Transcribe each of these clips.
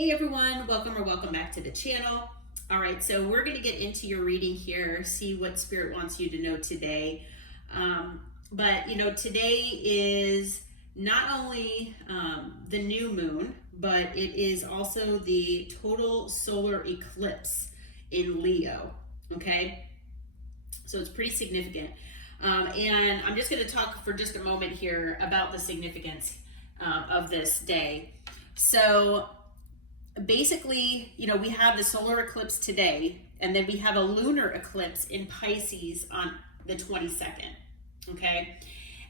Hey everyone, welcome or welcome back to the channel. All right, so we're going to get into your reading here, see what Spirit wants you to know today. But today is not only the new moon, but it is also the total solar eclipse in Leo. Okay, so it's pretty significant. And I'm just going to talk for just a moment here about the significance of this day. So basically, we have the solar eclipse today, and then we have a lunar eclipse in Pisces on the 22nd. Okay,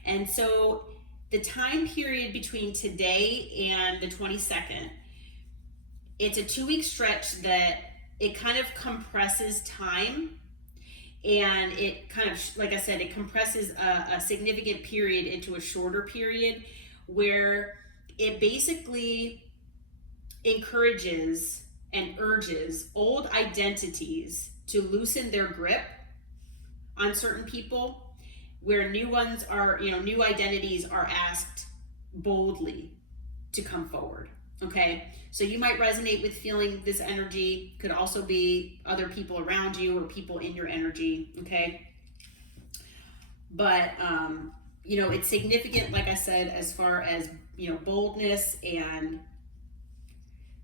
and so the time period between today and the 22nd, it's a 2-week stretch that it kind of compresses time, and it kind of, like I said, it compresses a significant period into a shorter period, where it basically encourages and urges old identities to loosen their grip on certain people, where new ones are, new identities are asked boldly to come forward. Okay, so you might resonate with feeling this energy. Could also be other people around you or people in your energy. Okay, but it's significant, like I said, as far as boldness and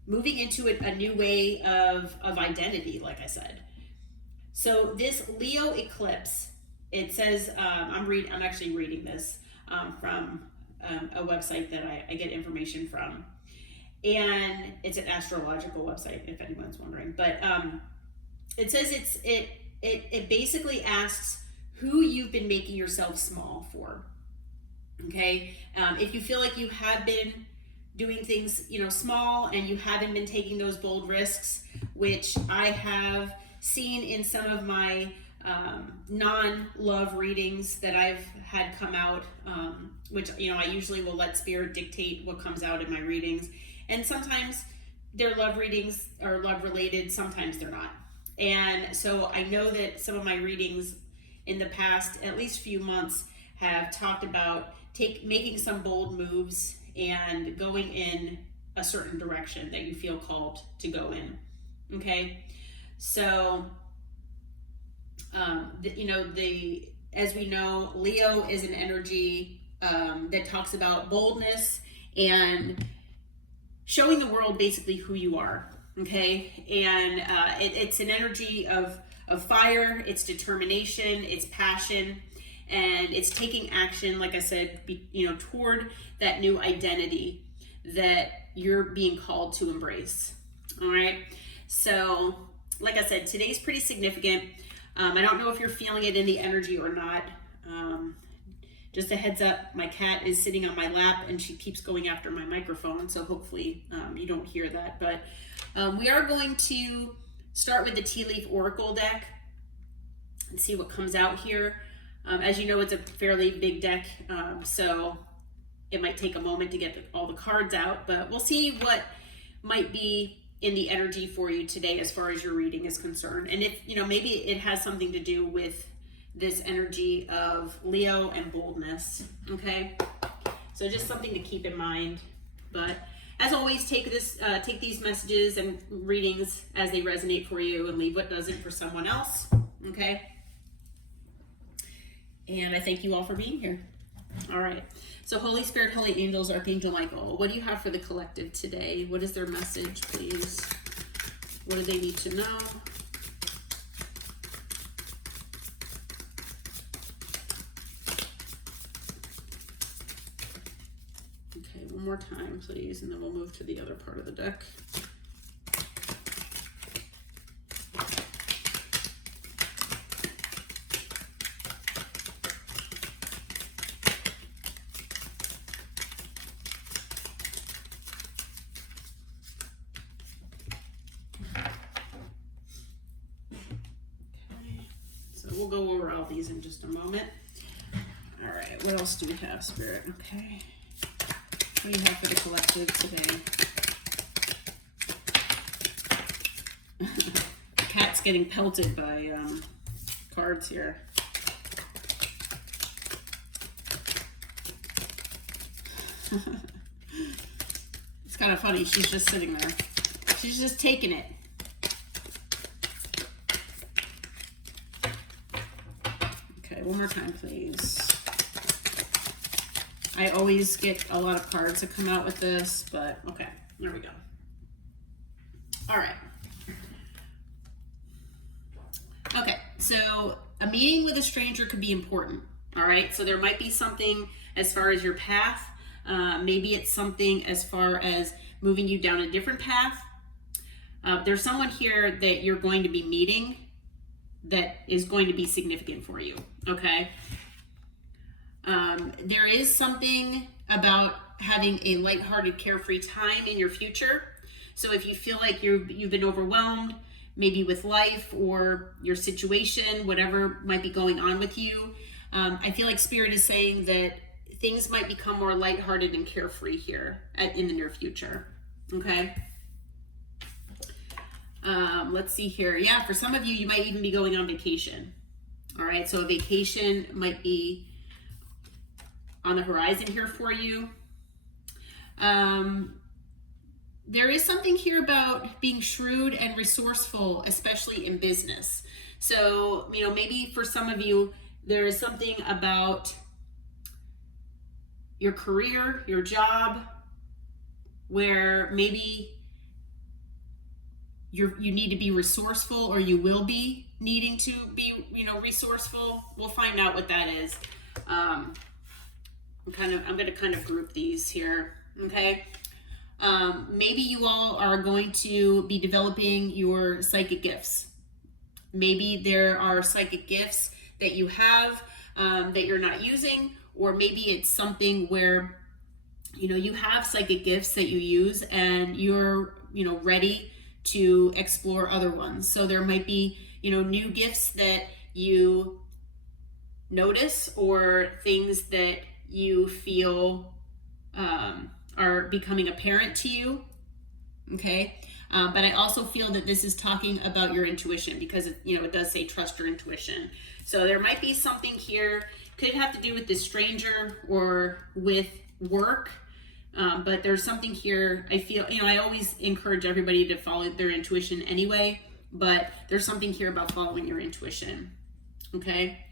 moving into a new way of identity, like I said. So this Leo eclipse, it says, I'm actually reading this from a website that I get information from. And it's an astrological website, if anyone's wondering. But it says it basically asks who you've been making yourself small for. Okay? If you feel like you have been doing things, small, and you haven't been taking those bold risks, which I have seen in some of my non-love readings that I've had come out, which, I usually will let Spirit dictate what comes out in my readings. And sometimes they're love readings or love related, sometimes they're not. And so I know that some of my readings in the past, at least few months, have talked about making some bold moves and going in a certain direction that you feel called to go in. Okay, so as we know, Leo is an energy that talks about boldness and showing the world basically who you are. Okay, and it's an energy of fire, it's determination, it's passion, and it's taking action, like I said, toward that new identity that you're being called to embrace. All right, so like I said, today's pretty significant. I don't know if you're feeling it in the energy or not. Just a heads up, my cat is sitting on my lap and she keeps going after my microphone, so hopefully you don't hear that. But we are going to start with the Tea Leaf Oracle deck and see what comes out here. As you know, it's a fairly big deck, so it might take a moment to get all the cards out, but we'll see what might be in the energy for you today as far as your reading is concerned. And if, maybe it has something to do with this energy of Leo and boldness, okay? So just something to keep in mind. But as always, take these messages and readings as they resonate for you, and leave what doesn't for someone else, okay? And I thank you all for being here. All right. So Holy Spirit, Holy Angels, Archangel Michael, what do you have for the collective today? What is their message, please? What do they need to know? Okay, one more time, please, and then we'll move to the other part of the deck. We'll go over all these in just a moment. All right, what else do we have, Spirit? Okay. What do you have for the collective today? The cat's getting pelted by cards here. It's kind of funny. She's just sitting there. She's just taking it. Okay, one more time, please. I always get a lot of cards that come out with this, but okay, there we go. All right. Okay, so a meeting with a stranger could be important. All right, so there might be something as far as your path. Maybe it's something as far as moving you down a different path. There's someone here that you're going to be meeting that is going to be significant for you, okay? There is something about having a lighthearted, carefree time in your future. So if you feel like you've been overwhelmed, maybe with life or your situation, whatever might be going on with you, I feel like Spirit is saying that things might become more lighthearted and carefree here in the near future, okay? Let's see here. Yeah, for some of you, you might even be going on vacation. All right, so a vacation might be on the horizon here for you. There is something here about being shrewd and resourceful, especially in business. So, you know, maybe for some of you, there is something about your career, your job, where maybe you need to be resourceful, or you will be needing to be, you know, resourceful. We'll find out what that is. I'm going to kind of group these here, okay? Maybe you all are going to be developing your psychic gifts. Maybe there are psychic gifts that you have that you're not using, or maybe it's something where, you know, you have psychic gifts that you use and you're, you know, ready to explore other ones. So there might be, you know, new gifts that you notice, or things that you feel are becoming apparent to you, okay? But I also feel that this is talking about your intuition, because you know, it does say trust your intuition. So there might be something here, could have to do with this stranger or with work, but there's something here. I feel, you know, I always encourage everybody to follow their intuition anyway, but there's something here about following your intuition, okay?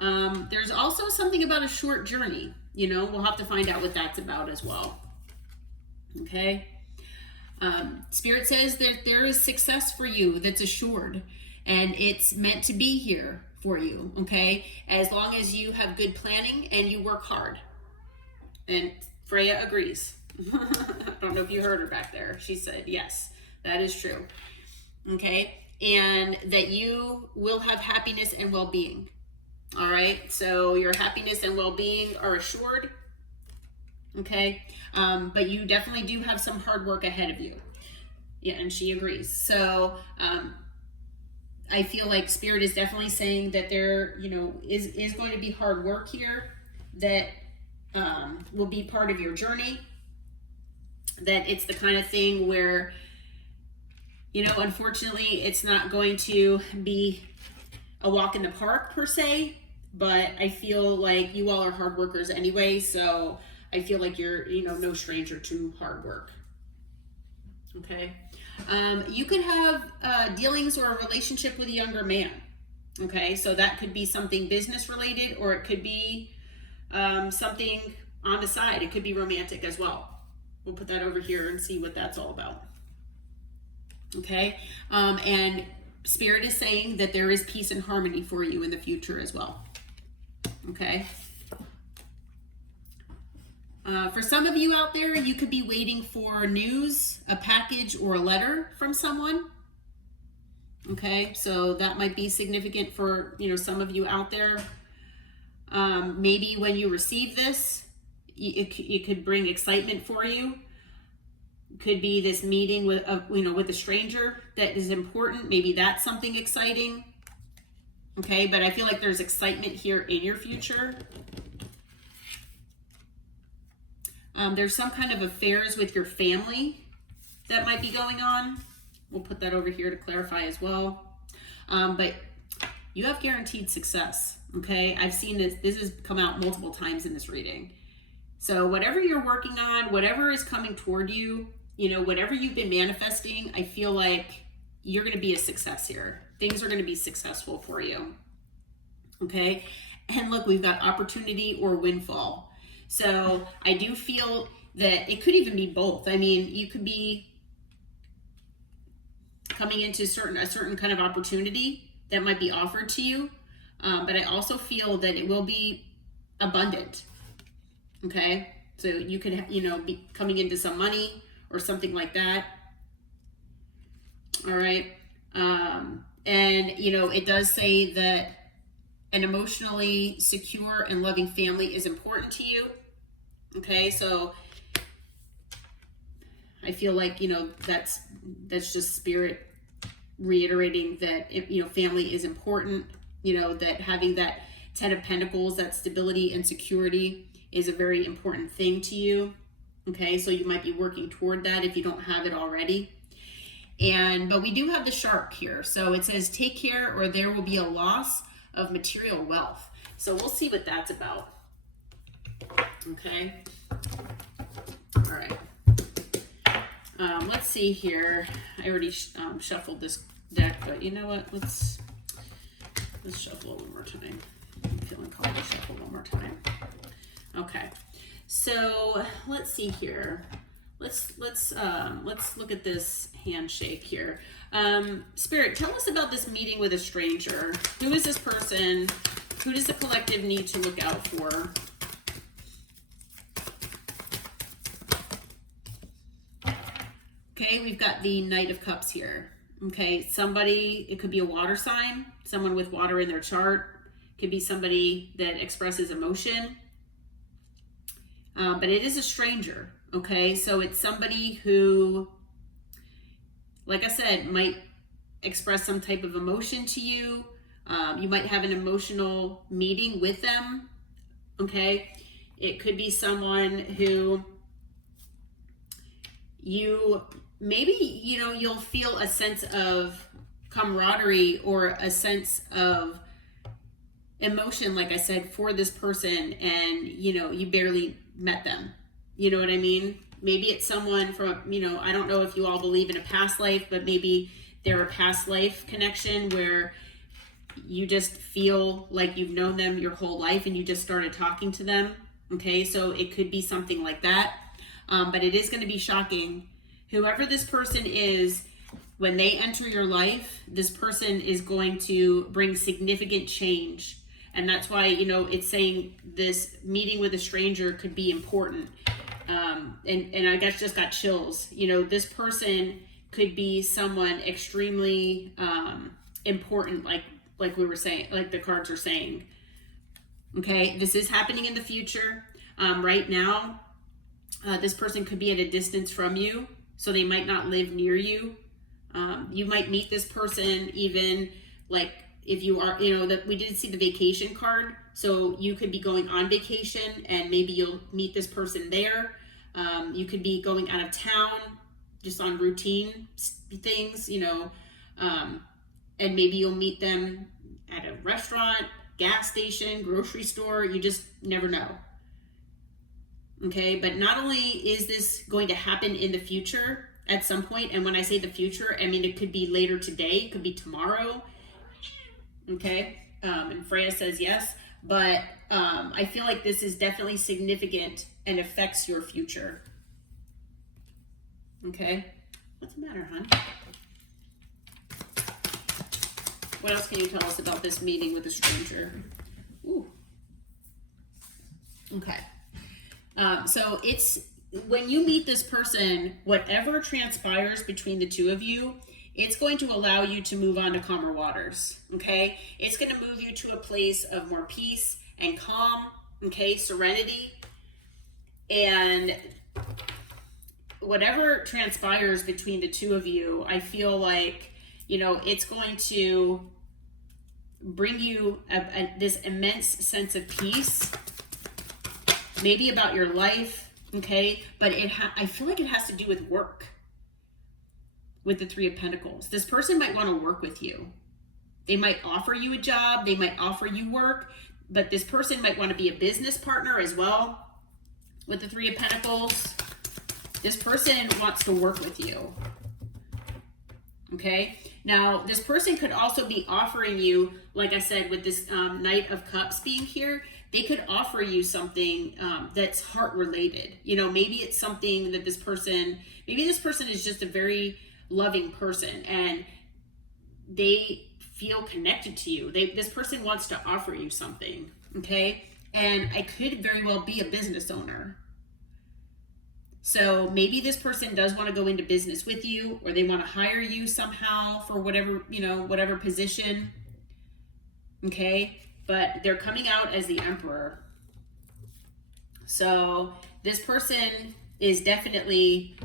There's also something about a short journey. You know, we'll have to find out what that's about as well. Okay. Spirit says that there is success for you that's assured, and it's meant to be here for you. Okay. As long as you have good planning and you work hard. And Freya agrees. I don't know if you heard her back there. She said, yes, that is true. Okay. And that you will have happiness and well-being. All right, so your happiness and well-being are assured, okay? But you definitely do have some hard work ahead of you. Yeah, and she agrees. So I feel like Spirit is definitely saying that there, you know, is going to be hard work here that will be part of your journey. That it's the kind of thing where, you know, unfortunately, it's not going to be a walk in the park per se, but I feel like you all are hard workers anyway, so I feel like you're, you know, no stranger to hard work. Okay. You could have dealings or a relationship with a younger man. Okay, so that could be something business related, or it could be something on the side. It could be romantic as well. We'll put that over here and see what that's all about. Okay, and Spirit is saying that there is peace and harmony for you in the future as well. Okay. For some of you out there, you could be waiting for news, a package, or a letter from someone. Okay, so that might be significant for, you know, some of you out there. Maybe when you receive this, it could bring excitement for you. Could be this meeting with, you know, with a stranger that is important. Maybe that's something exciting. Okay, but I feel like there's excitement here in your future. There's some kind of affairs with your family that might be going on. We'll put that over here to clarify as well. But you have guaranteed success, okay? I've seen this. This has come out multiple times in this reading. So whatever you're working on, whatever is coming toward you, whatever you've been manifesting, I feel like you're going to be a success here. Things are going to be successful for you. Okay. And look, we've got opportunity or windfall. So I do feel that it could even be both. I mean, you could be coming into a certain kind of opportunity that might be offered to you. But I also feel that it will be abundant. Okay. So you could, be coming into some money or something like that. All right. And, it does say that an emotionally secure and loving family is important to you. Okay. So I feel like, that's just spirit reiterating that, family is important, that having that 10 of Pentacles, that stability and security is a very important thing to you. Okay. So you might be working toward that if you don't have it already. But we do have the shark here. So it says, take care or there will be a loss of material wealth. So we'll see what that's about. Okay. All right. Let's see here. I already shuffled this deck, but you know what? Let's shuffle it one more time. I'm feeling called to shuffle one more time. Okay. So let's see here. Let's look at this handshake here. Spirit, tell us about this meeting with a stranger. Who is this person? Who does the collective need to look out for? Okay, we've got the Knight of Cups here. Okay, somebody, it could be a water sign, someone with water in their chart. It could be somebody that expresses emotion. But it is a stranger. Okay, so it's somebody who, like I said, might express some type of emotion to you. You might have an emotional meeting with them. Okay, it could be someone who you'll feel a sense of camaraderie or a sense of emotion, like I said, for this person, and you barely met them. You know what I mean? Maybe it's someone from, I don't know if you all believe in a past life, but maybe they're a past life connection where you just feel like you've known them your whole life and you just started talking to them. Okay, so it could be something like that. But it is going to be shocking. Whoever this person is, when they enter your life, this person is going to bring significant change. And that's why, it's saying this meeting with a stranger could be important. And I guess just got chills. This person could be someone extremely important, like we were saying, like the cards are saying. Okay, this is happening in the future. Right now, this person could be at a distance from you, so they might not live near you. You might meet this person even like if you are, that we did see the vacation card. So you could be going on vacation and maybe you'll meet this person there. You could be going out of town just on routine things, and maybe you'll meet them at a restaurant, gas station, grocery store. You just never know. Okay, but not only is this going to happen in the future at some point, and when I say the future, I mean it could be later today, it could be tomorrow. Okay, and Freya says yes, but I feel like this is definitely significant and affects your future. Okay, what's the matter, hon? What else can you tell us about this meeting with a stranger? Ooh. Okay. So it's when you meet this person, whatever transpires between the two of you, it's going to allow you to move on to calmer waters. Okay. It's going to move you to a place of more peace and calm. Okay. Serenity. And whatever transpires between the two of you, I feel like, it's going to bring you this immense sense of peace. Maybe about your life, okay? But I feel like it has to do with work, with the Three of Pentacles. This person might want to work with you. They might offer you a job. They might offer you work. But this person might want to be a business partner as well with the Three of Pentacles. This person wants to work with you. Okay, now this person could also be offering you, like I said, with this Knight of Cups being here, they could offer you something that's heart related. You know, maybe it's something that maybe this person is just a very loving person and they feel connected to you. This person wants to offer you something, okay? And I could very well be a business owner. So maybe this person does want to go into business with you, or they want to hire you somehow for whatever, you know, whatever position. Okay. But they're coming out as the Emperor. So this person is definitely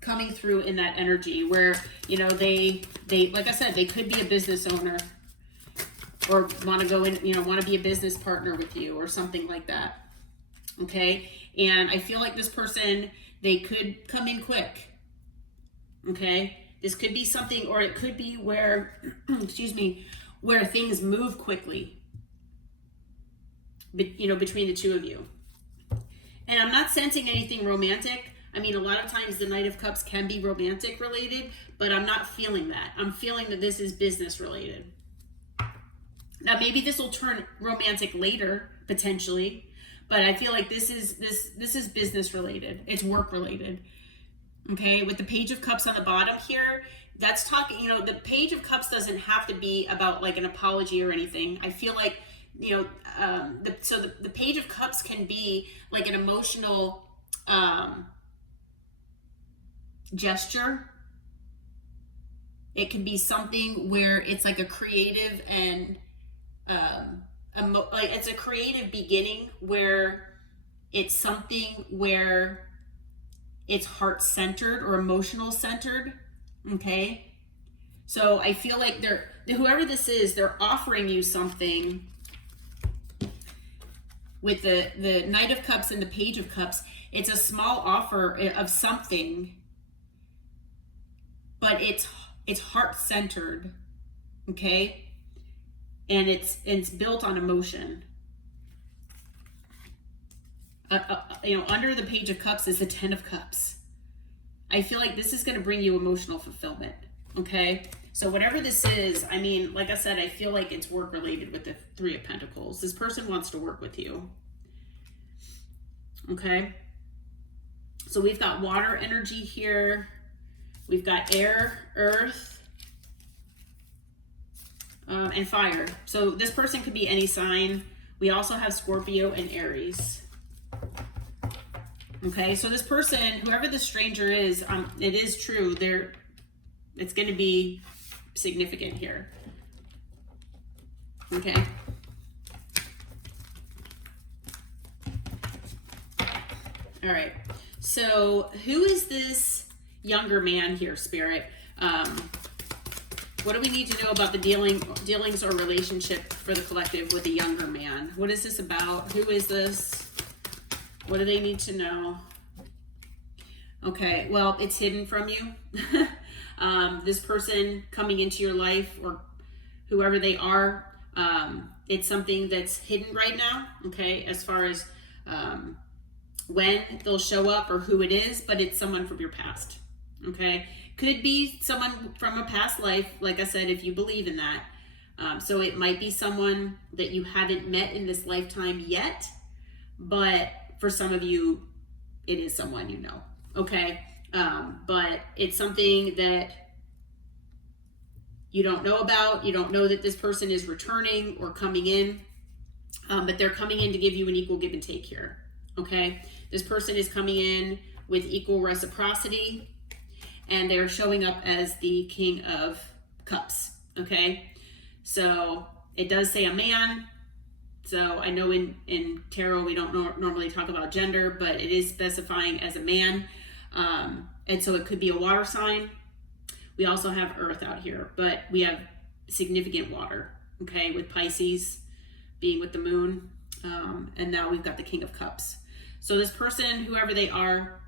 coming through in that energy where, you know, they like I said, they could be a business owner or want to go in, you know, want to be a business partner with you or something like that. Okay. And I feel like this person, they could come in quick. Okay. This could be something, or it could be where, excuse me, where things move quickly, you know, between the two of you. And I'm not sensing anything romantic. I mean, a lot of times the Knight of Cups can be romantic related, but I'm not feeling that. I'm feeling that this is business related. Now, maybe this will turn romantic later, potentially, but I feel like this is business related. It's work related. Okay, with the Page of Cups on the bottom here, that's talking, you know, the Page of Cups doesn't have to be about like an apology or anything. I feel like, you know, the Page of Cups can be like an emotional gesture. It can be something where it's like a creative and like it's a creative beginning where it's something where it's heart centered or emotional centered. Okay, so I feel like whoever this is, they're offering you something with the Knight of Cups and the Page of Cups. It's a small offer of something, but it's heart centered. Okay, and it's built on emotion. You know, under the Page of Cups is the Ten of Cups. I feel like this is going to bring you emotional fulfillment. Okay, so whatever this is, I mean, like I said, I feel like it's work related with the Three of Pentacles. This person wants to work with you. Okay, so we've got water energy here. We've got air, earth, and fire. So this person could be any sign. We also have Scorpio and Aries. Okay, so this person, whoever the stranger is, it is true. It's going to be significant here. Okay. All right. So who is this younger man here, Spirit? What do we need to know about the dealings or relationship for the collective with a younger man? What is this about? Who is this? What do they need to know? Okay, well, it's hidden from you. This person coming into your life, or whoever they are, it's something that's hidden right now, okay, as far as when they'll show up or who it is, but it's someone from your past, okay? Could be someone from a past life, like I said, if you believe in that. So it might be someone that you haven't met in this lifetime yet, but for some of you, it is someone you know, okay? But it's something that you don't know about. You don't know that this person is returning or coming in, but they're coming in to give you an equal give and take here, okay? This person is coming in with equal reciprocity, and they're showing up as the King of Cups, okay? So it does say a man. So I know in tarot we don't normally talk about gender, but it is specifying as a man. And so it could be a water sign. We also have earth out here, but we have significant water, okay, with Pisces being with the moon. And now we've got the King of Cups. So this person, whoever they are,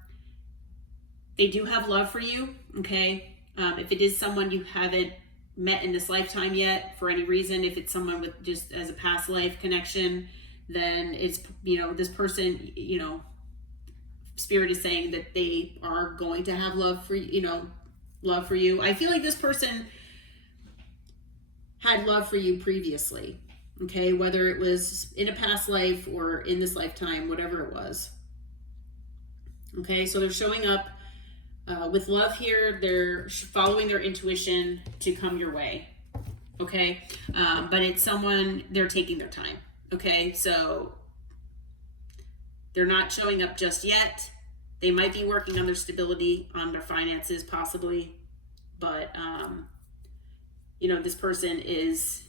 they do have love for you, okay? If it is someone you haven't met in this lifetime yet for any reason, if it's someone with just as a past life connection, then it's, you know, this person, you know, Spirit is saying that they are going to have love for love for you. I feel like this person had love for you previously, okay, whether it was in a past life or in this lifetime, whatever it was. Okay, so they're showing up with love here. They're following their intuition to come your way. Okay, but it's someone, they're taking their time. Okay, so they're not showing up just yet. They might be working on their stability, on their finances possibly, but this person is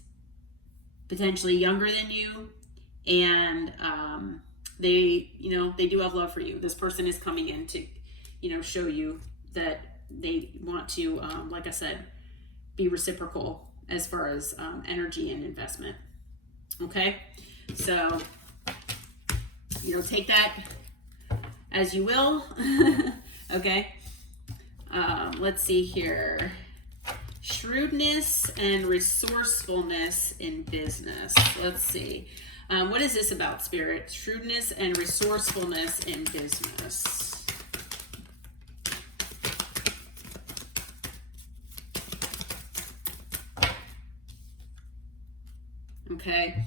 potentially younger than you, and they do have love for you. This person is coming in to show you that they want to, like I said, be reciprocal as far as energy and investment. Okay, so take that as you will. Okay, let's see here. Shrewdness and resourcefulness in business. Let's see. What is this about, Spirit? Shrewdness and resourcefulness in business. Okay.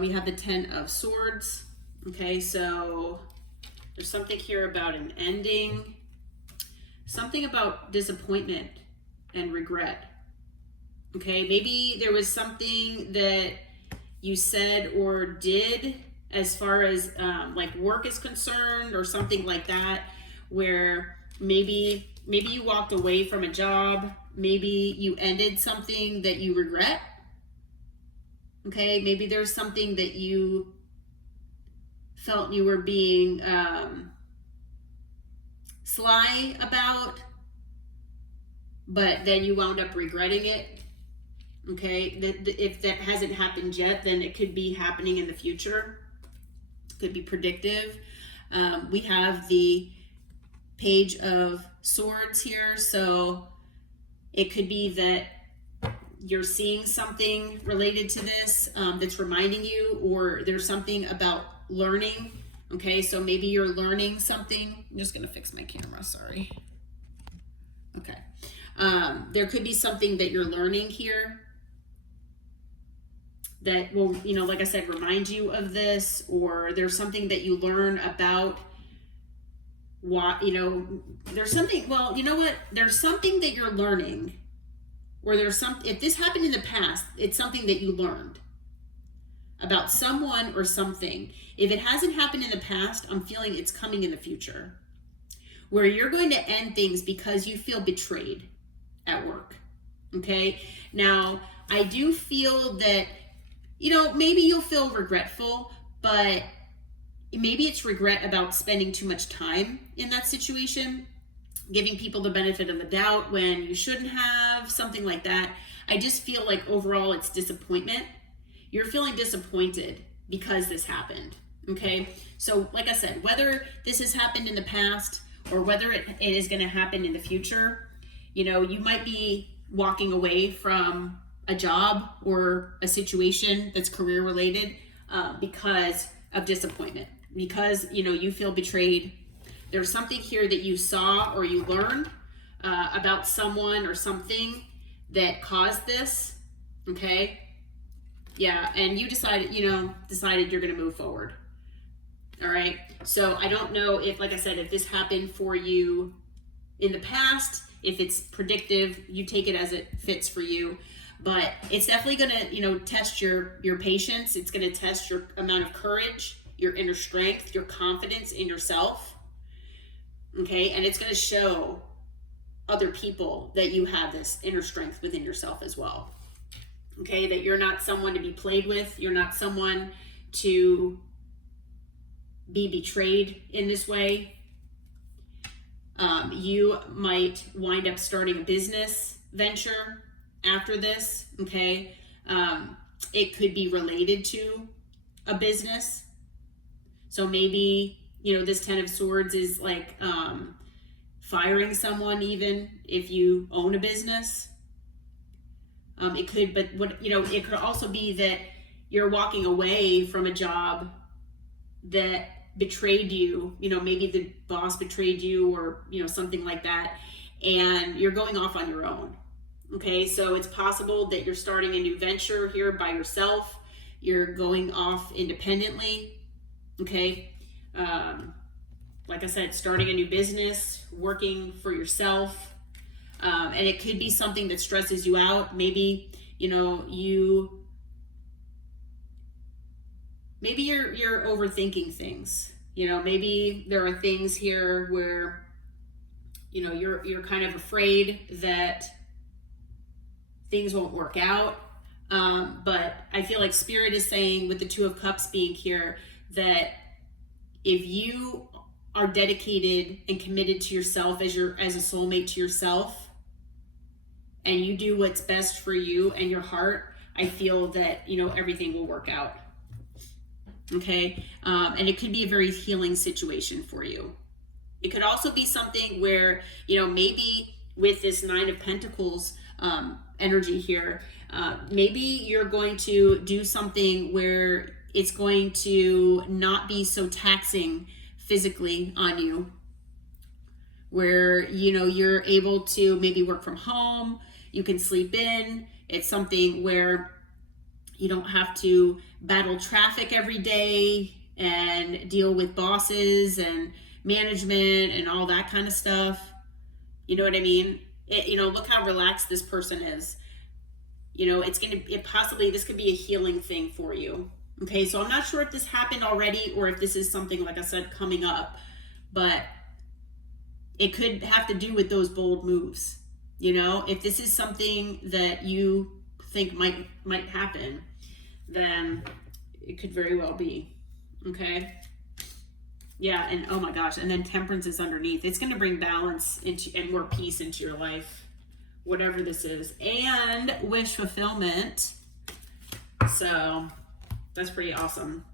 We have the 10 of Swords. Okay, so there's something here about an ending. Something about disappointment and regret. Okay, maybe there was something that you said or did as far as like work is concerned or something like that, where maybe you walked away from a job, maybe you ended something that you regret. Okay, maybe there's something that you felt you were being sly about, but then you wound up regretting it. Okay, if that hasn't happened yet, then it could be happening in the future. Could be predictive. We have the Page of Swords here, so it could be that you're seeing something related to this that's reminding you, or there's something about learning. Okay, so maybe you're learning something. I'm just gonna fix my camera, sorry. Okay, there could be something that you're learning here that will, like I said, remind you of this, or there's something that you learn about what, there's something, well, you know what, there's something that you're learning, or there's something, if this happened in the past, it's something that you learned about someone or something. If it hasn't happened in the past, I'm feeling it's coming in the future, where you're going to end things because you feel betrayed at work. Okay, now I do feel that maybe you'll feel regretful, but maybe it's regret about spending too much time in that situation, giving people the benefit of the doubt when you shouldn't have, something like that. I just feel like overall it's disappointment. You're feeling disappointed because this happened. Okay, so like I said, whether this has happened in the past or whether it is going to happen in the future, you might be walking away from a job or a situation that's career related because of disappointment, because you feel betrayed. There's something here that you saw or you learned about someone or something that caused this. Okay, yeah, and you decided you're going to move forward. All right, so I don't know if, like I said, if this happened for you in the past, if it's predictive, you take it as it fits for you. But it's definitely going to, test your patience. It's going to test your amount of courage, your inner strength, your confidence in yourself. Okay, and it's going to show other people that you have this inner strength within yourself as well. Okay, that you're not someone to be played with. You're not someone to be betrayed in this way. You might wind up starting a business venture after this. Okay, it could be related to a business. So maybe this 10 of Swords is like firing someone, even if you own a business. It could, but it could also be that you're walking away from a job that betrayed you, maybe the boss betrayed you, or, something like that, and you're going off on your own. Okay, so it's possible that you're starting a new venture here by yourself. You're going off independently. Okay, like I said, starting a new business, working for yourself, and it could be something that stresses you out. Maybe maybe you're overthinking things. Maybe there are things here where you're kind of afraid that things won't work out. But I feel like Spirit is saying, with the Two of Cups being here, that if you are dedicated and committed to yourself as a soulmate to yourself, and you do what's best for you and your heart, I feel that everything will work out. Okay, and it could be a very healing situation for you. It could also be something where maybe with this Nine of Pentacles energy here, maybe you're going to do something where it's going to not be so taxing physically on you, where you're able to maybe work from home, you can sleep in. It's something where you don't have to battle traffic every day and deal with bosses and management and all that kind of stuff. You know what I mean? Look how relaxed this person is. This could be a healing thing for you. Okay, so I'm not sure if this happened already or if this is something, like I said, coming up, but it could have to do with those bold moves. If this is something that you think might happen, then it could very well be. Okay. Yeah, and oh my gosh, and then Temperance is underneath. It's going to bring balance and more peace into your life, whatever this is, and wish fulfillment. So that's pretty awesome.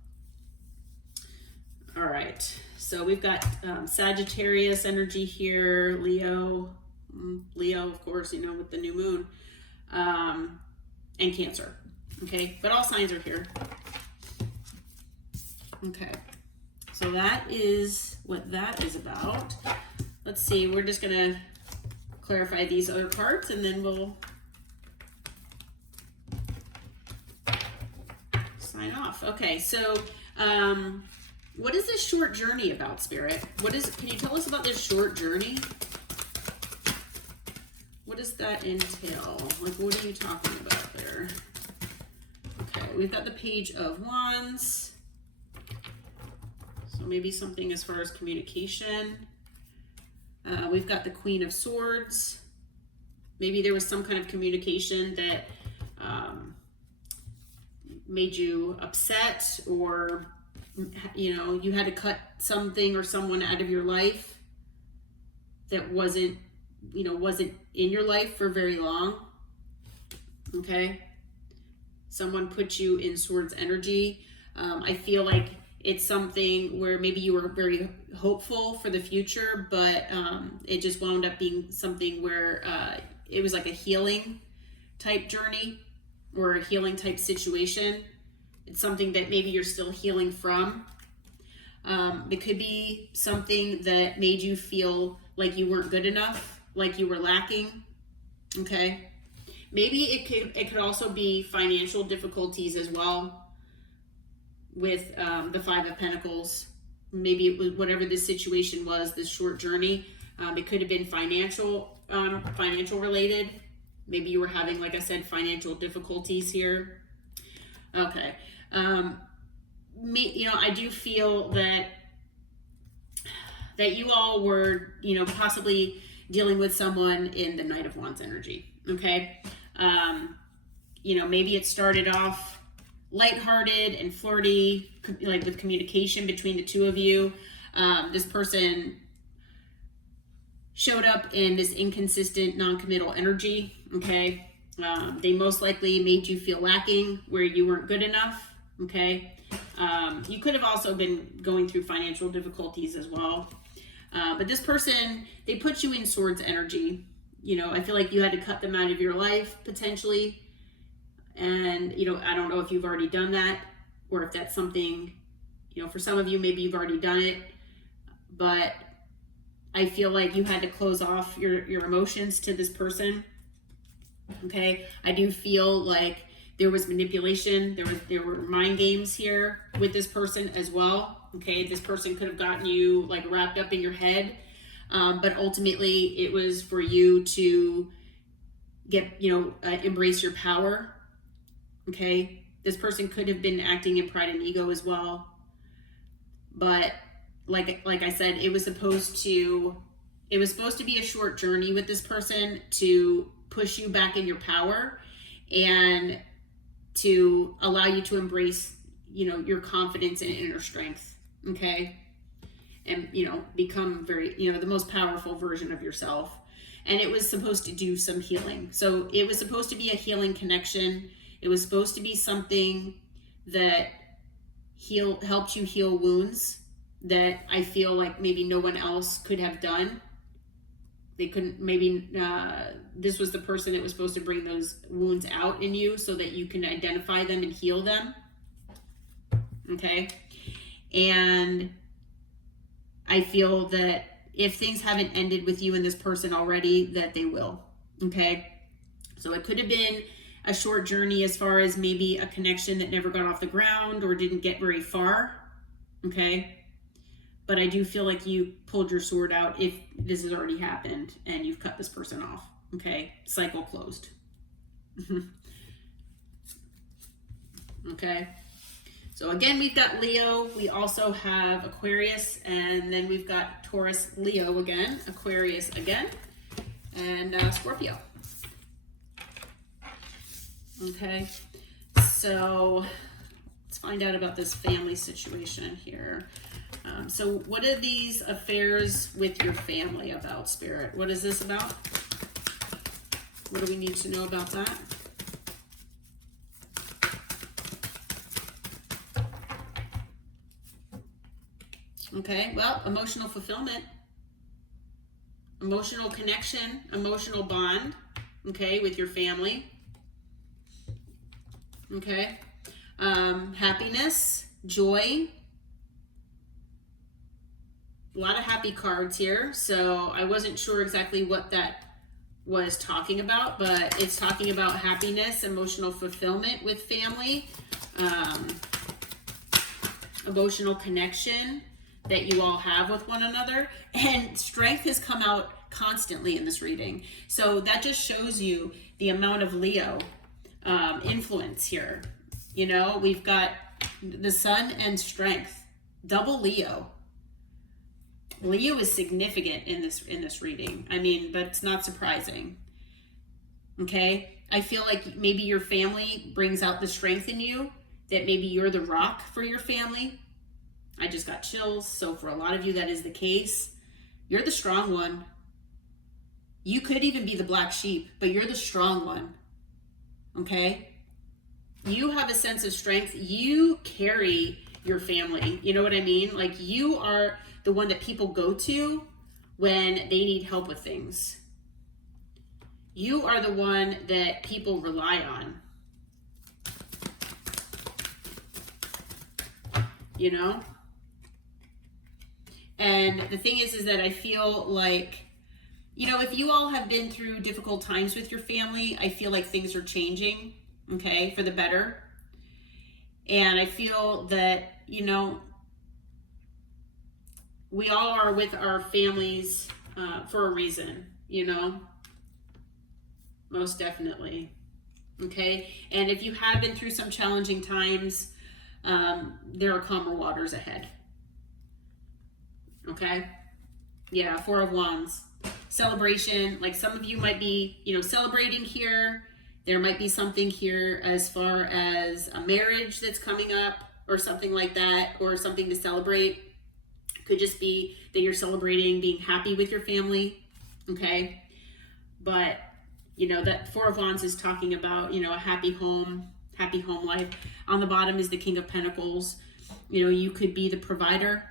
All right, so we've got Sagittarius energy here, Leo, of course, with the new moon, and Cancer. Okay, but all signs are here. Okay, so that is what that is about. Let's see, we're just gonna clarify these other parts and then we'll sign off. Okay, so what is this short journey about, Spirit? Can you tell us about this short journey? What does that entail? Like, what are you talking about there? Okay, we've got the Page of Wands. So maybe something as far as communication. We've got the Queen of Swords. Maybe there was some kind of communication that made you upset, or you had to cut something or someone out of your life that wasn't in your life for very long. Okay, someone put you in Swords energy. I feel like it's something where maybe you were very hopeful for the future, but it just wound up being something where it was like a healing type journey or a healing type situation. It's something that maybe you're still healing from. It could be something that made you feel like you weren't good enough, like you were lacking. Okay. Maybe it could also be financial difficulties as well with the Five of Pentacles. Maybe it was whatever this situation was, this short journey. It could have been financial related. Maybe you were having, like I said, financial difficulties here. Okay. I do feel that you all were, possibly dealing with someone in the Knight of Wands energy. Okay. Maybe it started off lighthearted and flirty, like with communication between the two of you. This person showed up in this inconsistent, non-committal energy. Okay. They most likely made you feel lacking, where you weren't good enough. Okay. You could have also been going through financial difficulties as well. But this person, they put you in Swords energy. I feel like you had to cut them out of your life potentially. And, I don't know if you've already done that or if that's something You know, for some of you, maybe you've already done it, but I feel like you had to close off your emotions to this person. Okay, I do feel like there was manipulation, there were mind games here with this person as well. Okay, this person could have gotten you like wrapped up in your head, but ultimately it was for you to get, embrace your power. Okay, this person could have been acting in pride and ego as well, but like I said, it was supposed to be a short journey with this person to push you back in your power and to allow you to embrace, your confidence and inner strength. Okay, and become very, the most powerful version of yourself. And it was supposed to do some healing. So it was supposed to be a healing connection. It was supposed to be something that helped you heal wounds that I feel like maybe no one else could have done. They couldn't, maybe this was the person that was supposed to bring those wounds out in you so that you can identify them and heal them. Okay. And I feel that if things haven't ended with you and this person already, that they will. Okay. So it could have been a short journey as far as maybe a connection that never got off the ground or didn't get very far. Okay. But I do feel like you pulled your sword out if this has already happened and you've cut this person off. Okay. Cycle closed. Okay. So again, we've got Leo. We also have Aquarius, and then we've got Taurus, Leo again, Aquarius again, and Scorpio. Okay. So let's find out about this family situation here. So what are these affairs with your family about, Spirit? What is this about? What do we need to know about that? Okay, well, emotional fulfillment, emotional connection, emotional bond, okay, with your family. Okay, happiness, joy. A lot of happy cards here, so I wasn't sure exactly what that was talking about, but it's talking about happiness, emotional fulfillment with family, emotional connection that you all have with one another, and strength has come out constantly in this reading. So that just shows you the amount of Leo influence here. We've got the sun and strength, double Leo. Leo is significant in this reading. I mean, but it's not surprising. Okay, I feel like maybe your family brings out the strength in you, that maybe you're the rock for your family. I just got chills. So for a lot of you, that is the case. You're the strong one. You could even be the black sheep, but you're the strong one. Okay? You have a sense of strength. You carry your family. You know what I mean? Like, you are the one that people go to when they need help with things. You are the one that people rely on. And the thing is that I feel like, if you all have been through difficult times with your family, I feel like things are changing, okay, for the better. And I feel that, we all are with our families for a reason, most definitely. Okay. And if you have been through some challenging times, there are calmer waters ahead. Okay. Yeah. 4 of Wands. Celebration. Like, some of you might be, celebrating here. There might be something here as far as a marriage that's coming up or something like that, or something to celebrate. Could just be that you're celebrating being happy with your family. Okay. But, that 4 of Wands is talking about, a happy home life. On the bottom is the King of Pentacles. You could be the provider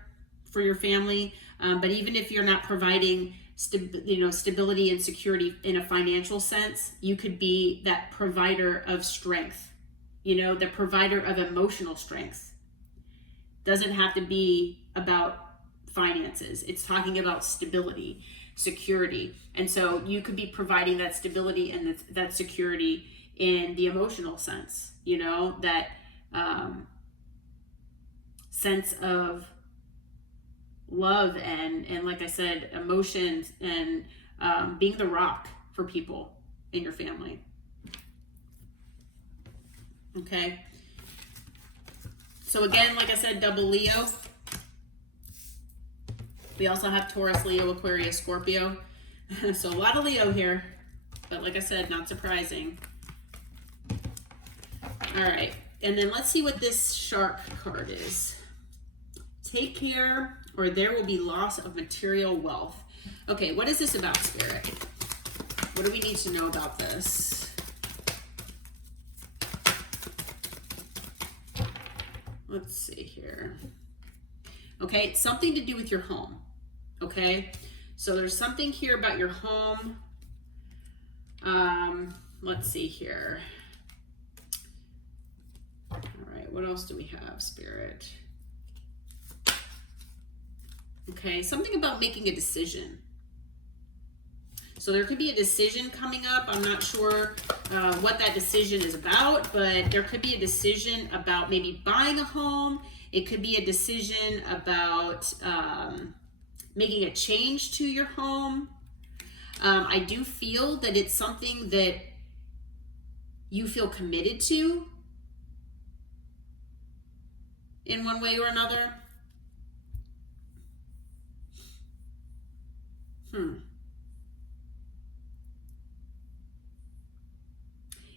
for your family, but even if you're not providing stability and security in a financial sense, you could be that provider of strength, the provider of emotional strength, doesn't have to be about finances. It's talking about stability, security. And so you could be providing that stability and that security in the emotional sense, you know, that sense of love and like I said, emotions, and being the rock for people in your family. Okay. So again, like I said, double Leo. We also have Taurus, Leo, Aquarius, Scorpio. So a lot of Leo here, but like I said, not surprising. All right, and then let's see what this Shark card is. Take care, or there will be loss of material wealth. Okay, what is this about, Spirit? What do we need to know about this? Let's see here. Okay, it's something to do with your home. Okay, so there's something here about your home. Let's see here. All right, what else do we have, Spirit? Okay, something about making a decision. So there could be a decision coming up. I'm not sure what that decision is about, but there could be a decision about maybe buying a home. It could be a decision about making a change to your home. I do feel that it's something that you feel committed to in one way or another.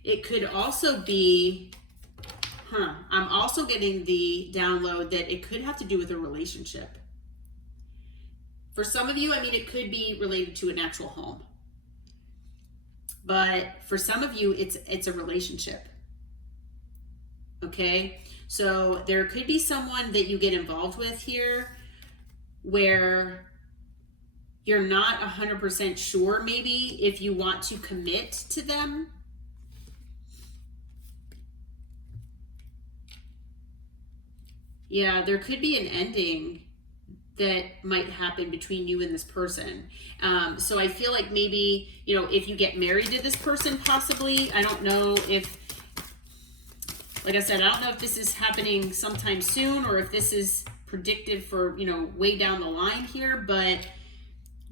It could also be, I'm also getting the download that it could have to do with a relationship. For some of you, I mean, it could be related to an actual home. But for some of you, it's a relationship. Okay? So there could be someone that you get involved with here where you're not 100% sure maybe if you want to commit to them. Yeah, there could be an ending that might happen between you and this person. So I feel like maybe, you know, if you get married to this person, possibly, I don't know if, like I said, I don't know if this is happening sometime soon or if this is predicted for, you know, way down the line here, but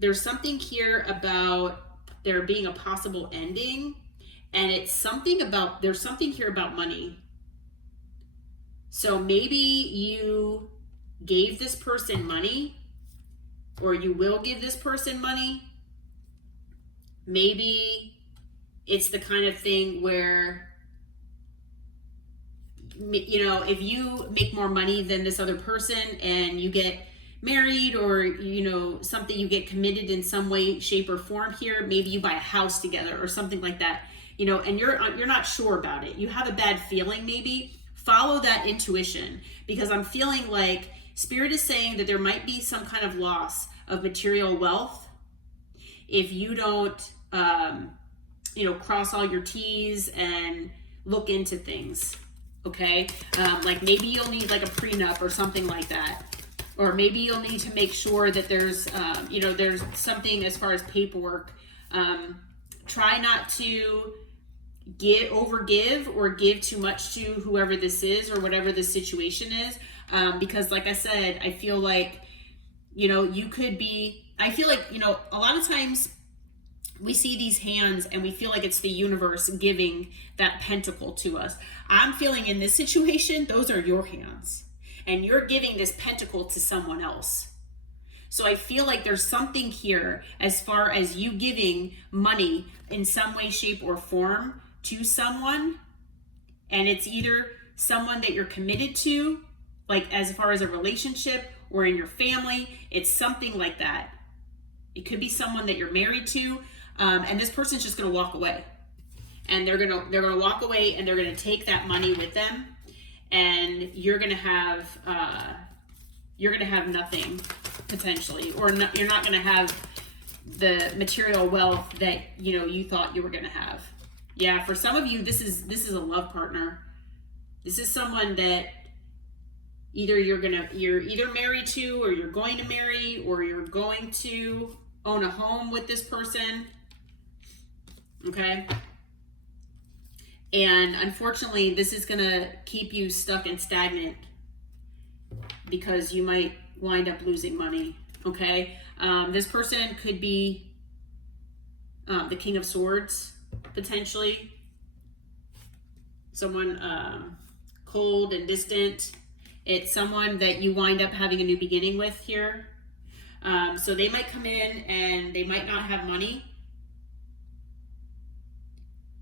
there's something here about there being a possible ending, and it's something about, there's something here about money. So maybe you gave this person money, or you will give this person money. Maybe it's the kind of thing where, you know, if you make more money than this other person and you get married, or, you know, something, you get committed in some way, shape, or form here, maybe you buy a house together or something like that, you know, and you're not sure about it. You have a bad feeling maybe. Follow that intuition, because I'm feeling like Spirit is saying that there might be some kind of loss of material wealth if you don't, you know, cross all your T's and look into things. Okay, like maybe you'll need like a prenup or something like that, or maybe you'll need to make sure that there's, you know, there's something as far as paperwork. Try not to overgive or give too much to whoever this is or whatever the situation is, because like I said, I feel like, you know, you could be, I feel like, you know, a lot of times we see these hands and we feel like it's the universe giving that pentacle to us. I'm feeling in this situation, those are your hands, and you're giving this pentacle to someone else. So I feel like there's something here as far as you giving money in some way, shape, or form to someone, and it's either someone that you're committed to, like as far as a relationship, or in your family. It's something like that. It could be someone that you're married to, and this person's just going to walk away, and they're gonna walk away, and they're gonna take that money with them, and you're gonna have nothing potentially, or not, you're not gonna have the material wealth that, you know, you thought you were gonna have. Yeah, for some of you, this is a love partner. This is someone that Either you're either married to, or you're going to marry, or you're going to own a home with this person. Okay. And unfortunately, this is going to keep you stuck and stagnant because you might wind up losing money. Okay. This person could be the King of Swords, potentially. Someone cold and distant. It's someone that you wind up having a new beginning with here. So they might come in and they might not have money.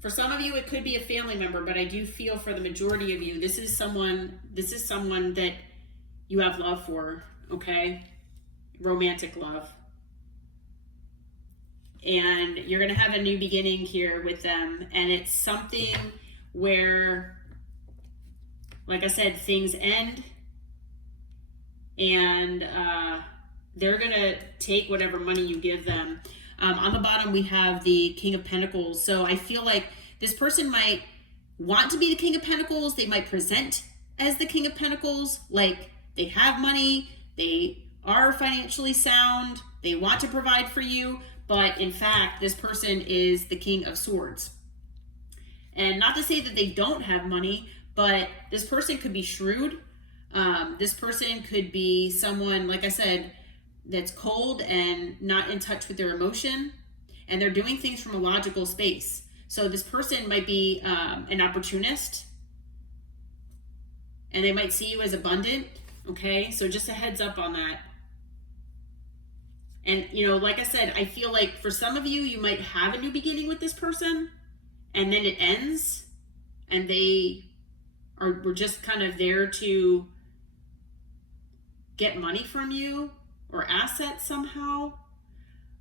For some of you, it could be a family member, but I do feel for the majority of you, this is someone that you have love for, okay? Romantic love. And you're going to have a new beginning here with them. And it's something where, like I said, things end. And they're going to take whatever money you give them. On the bottom, we have the King of Pentacles. So I feel like this person might want to be the King of Pentacles. They might present as the King of Pentacles. Like they have money. They are financially sound. They want to provide for you. But in fact, this person is the King of Swords. And not to say that they don't have money, but this person could be shrewd. This person could be someone, like I said, that's cold and not in touch with their emotion, and they're doing things from a logical space. So this person might be an opportunist, and they might see you as abundant. Okay, so just a heads up on that. And like I said, I feel like for some of you, you might have a new beginning with this person, and then it ends, and we're just kind of there to get money from you or assets somehow.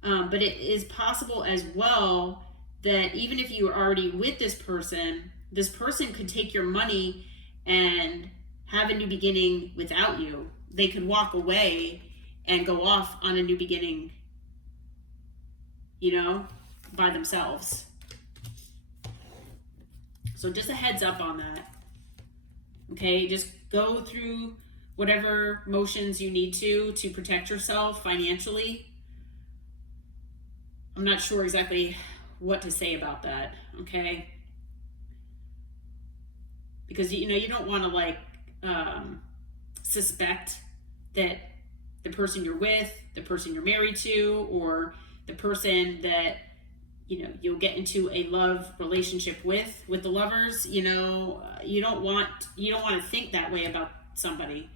But it is possible as well that even if you are already with this person could take your money and have a new beginning without you. They could walk away and go off on a new beginning, by themselves. So just a heads up on that. Okay, just go through whatever motions you need to protect yourself financially. I'm not sure exactly what to say about that, okay? Because you don't want to suspect that the person you're with, the person you're married to, or the person that you'll get into a love relationship with the lovers, you don't want to think that way about somebody.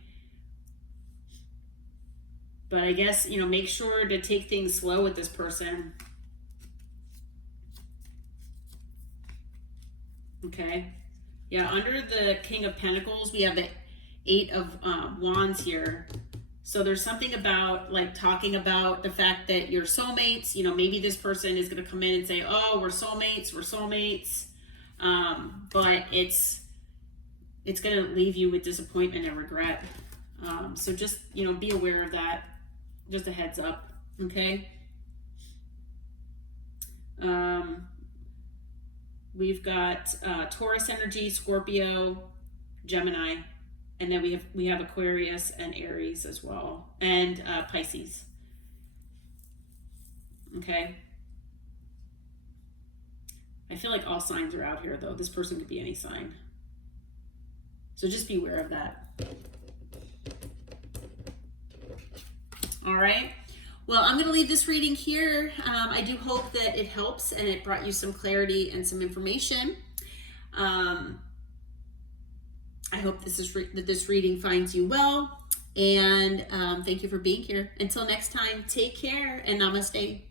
But I guess, make sure to take things slow with this person. Okay. Yeah, under the King of Pentacles, we have the Eight of Wands here. So there's something about talking about the fact that you're soulmates. Maybe this person is going to come in and say, oh, we're soulmates. But it's going to leave you with disappointment and regret. So just, be aware of that. Just a heads up. Okay. We've got Taurus energy, Scorpio, Gemini. And then we have Aquarius and Aries as well, and Pisces. Okay. I feel like all signs are out here, though. This person could be any sign. So just be aware of that. All right. Well, I'm going to leave this reading here. I do hope that it helps and it brought you some clarity and some information. I hope that this reading finds you well, and thank you for being here. Until next time, take care and namaste.